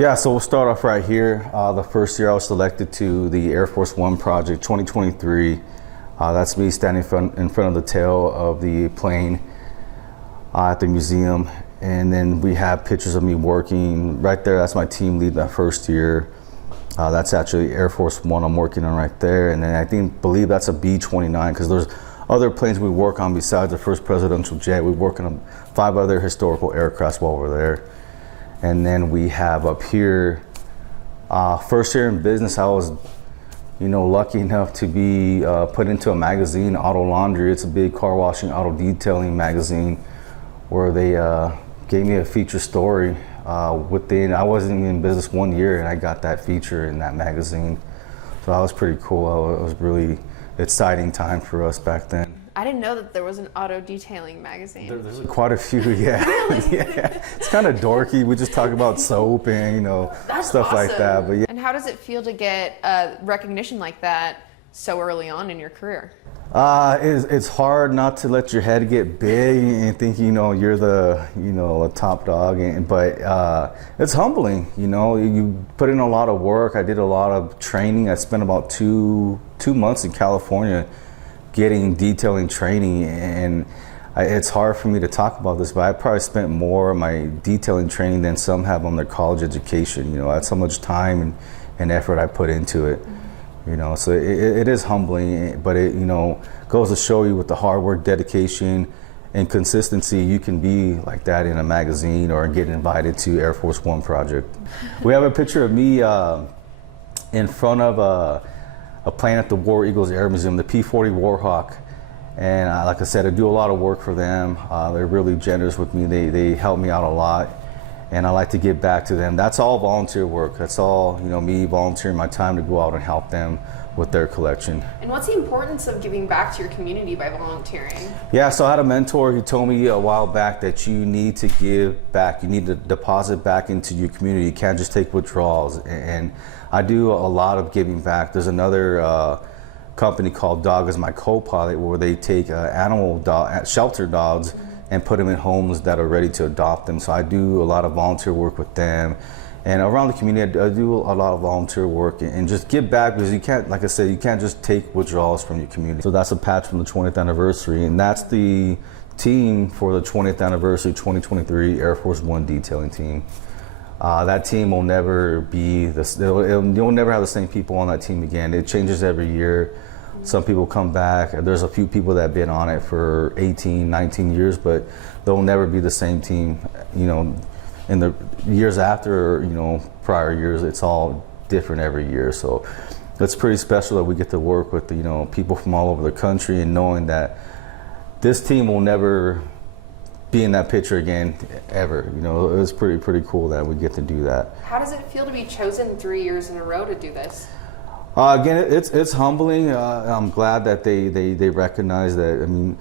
Yeah, so we'll start off right here. The first year I was selected to the Air Force One project, 2023. That's me standing in front of the tail of the plane at the museum. And then we have pictures of me working right there. That's my team lead that first year. That's actually Air Force One I'm working on right there. And then I believe that's a B-29 because there's other planes we work on besides the first presidential jet. We work on 5 other historical aircrafts while we're there. And then we have up here, first year in business, I was, lucky enough to be put into a magazine, Auto Laundry. It's a big car washing, auto detailing magazine where they gave me a feature story. I wasn't even in business 1 year and I got that feature in that magazine. So that was pretty cool. It was really exciting time for us back then. I didn't know that there was an auto detailing magazine. There's quite a few, yeah. Really? Yeah. It's kind of dorky. We just talk about soap and, stuff awesome. like that. But yeah. And how does it feel to get recognition like that so early on in your career? It's hard not to let your head get big and think, you're the, a top dog. But it's humbling, you put in a lot of work. I did a lot of training. I spent about two months in California getting detailing training, and it's hard for me to talk about this, but I probably spent more of my detailing training than some have on their college education. That's how much time and effort I put into it. So it is humbling, but it goes to show you with the hard work, dedication, and consistency, you can be like that in a magazine or get invited to Air Force One project. We have a picture of me in front of a plane at the War Eagles Air Museum, the P-40 Warhawk. And like I said, I do a lot of work for them. They're really generous with me. They help me out a lot. And I like to give back to them. That's all volunteer work. That's all, me volunteering my time to go out and help them with their collection. And what's the importance of giving back to your community by volunteering? Yeah, so I had a mentor who told me a while back that you need to give back. You need to deposit back into your community. You can't just take withdrawals. And I do a lot of giving back. There's another company called Dog Is My Co-Pilot where they take shelter dogs and put them in homes that are ready to adopt them. So I do a lot of volunteer work with them. And around the community, I do a lot of volunteer work and just give back because you can't, like I said, you can't just take withdrawals from your community. So that's a patch from the 20th anniversary, and that's the team for the 20th anniversary 2023 Air Force One detailing team. That team will never be this. You'll never have the same people on that team again. It changes every year. Some people come back. There's a few people that have been on it for 18, 19 years, but they'll never be the same team. In the years after, or, prior years, it's all different every year. So it's pretty special that we get to work with, people from all over the country and knowing that this team will never be in that picture again, ever. It's pretty cool that we get to do that. How does it feel to be chosen 3 years in a row to do this? Again, it's humbling. I'm glad that they recognize that.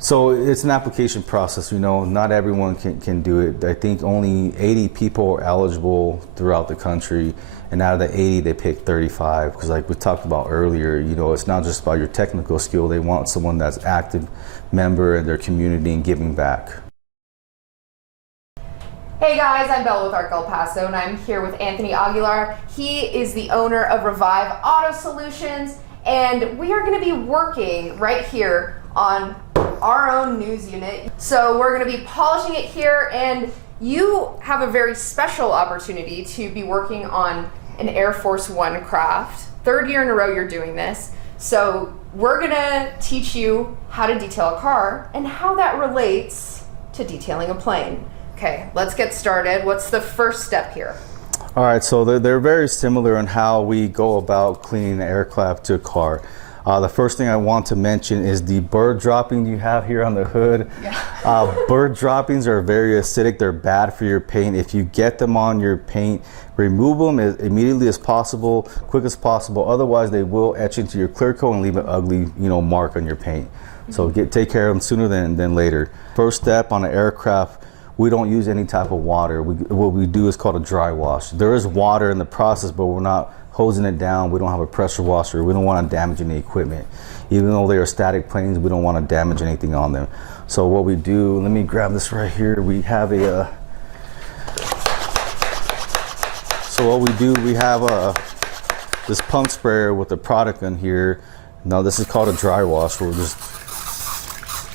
So it's an application process, not everyone can do it. I think only 80 people are eligible throughout the country, and out of the 80, they pick 35. Because like we talked about earlier, it's not just about your technical skill. They want someone that's active member in their community and giving back. Hey guys, I'm Bella with ARC El Paso, and I'm here with Anthony Aguilar. He is the owner of Revive Auto Solutions, and we are going to be working right here on our own news unit. So we're going to be polishing it here, and you have a very special opportunity to be working on an Air Force One craft. 3rd year in a row you're doing this. So we're going to teach you how to detail a car and how that relates to detailing a plane. Okay, let's get started. What's the first step here? All right, so they're very similar in how we go about cleaning an aircraft to a car. The first thing I want to mention is the bird dropping you have here on the hood. Yeah. Bird droppings are very acidic. They're bad for your paint. If you get them on your paint, remove them as immediately as possible, quick as possible. Otherwise, they will etch into your clear coat and leave an ugly, mark on your paint. So take care of them sooner than later. First step on an aircraft, we don't use any type of water. What we do is called a dry wash. There is water in the process, but we're not hosing it down. We don't have a pressure washer. We don't want to damage any equipment. Even though they are static planes, we don't want to damage anything on them. So what we do, let me grab this right here. We have So what we do, we have this pump sprayer with a product in here. Now this is called a dry wash. We're just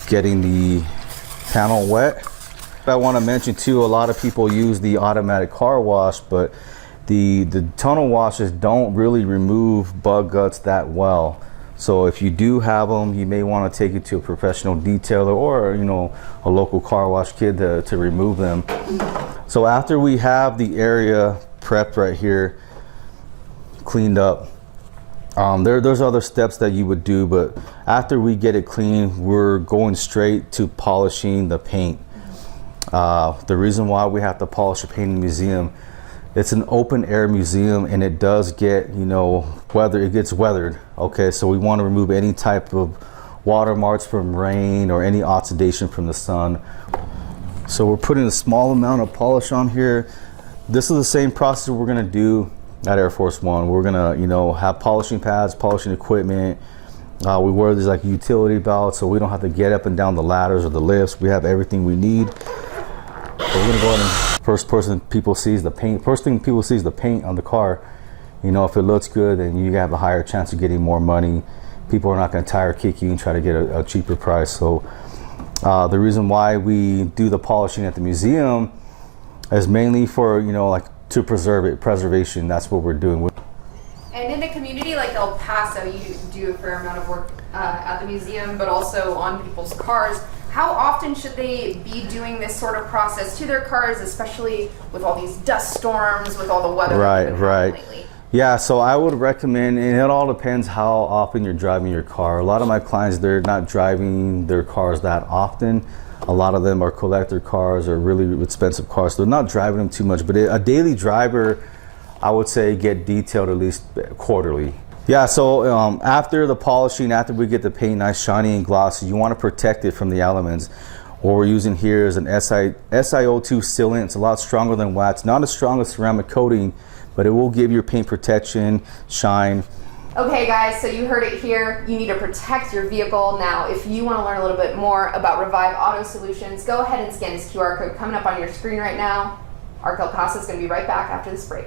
getting the panel wet. I want to mention too, a lot of people use the automatic car wash, but the tunnel washes don't really remove bug guts that well. So if you do have them, you may want to take it to a professional detailer or, you know, a local car wash kid to remove them. So after we have the area prepped right here, cleaned up, there's other steps that you would do, but after we get it clean, we're going straight to polishing the paint. The reason why we have to polish the paint in the museum, it's an open air museum and it does get, you know, it gets weathered. Okay, so we want to remove any type of watermarks from rain or any oxidation from the sun. So we're putting a small amount of polish on here. This is the same process we're gonna do at Air Force One. We're gonna, you know, have polishing pads, polishing equipment. We wear these like utility belts so we don't have to get up and down the ladders or the lifts. We have everything we need. So we're gonna go ahead and first thing people see is the paint on the car. You know, if it looks good, then you have a higher chance of getting more money. People are not gonna tire kick you and try to get a cheaper price. So the reason why we do the polishing at the museum is mainly for, you know, like to preservation. That's what we're doing. And in a community like El Paso, you do a fair amount of work at the museum, but also on people's cars. How often should they be doing this sort of process to their cars, especially with all these dust storms, with all the weather that we've been having lately? Yeah, so I would recommend, and it all depends how often you're driving your car. A lot of my clients, they're not driving their cars that often. A lot of them are collector cars or really expensive cars. So they're not driving them too much, but a daily driver, I would say get detailed at least quarterly. Yeah, so after the polishing, after we get the paint nice, shiny and glossy, you want to protect it from the elements. What we're using here is an SiO2 sealant. It's a lot stronger than wax, not as strong as ceramic coating, but it will give your paint protection, shine. Okay guys, so you heard it here. You need to protect your vehicle. Now, if you want to learn a little bit more about Revive Auto Solutions, go ahead and scan this QR code coming up on your screen right now. Arc El Paso is going to be right back after this break.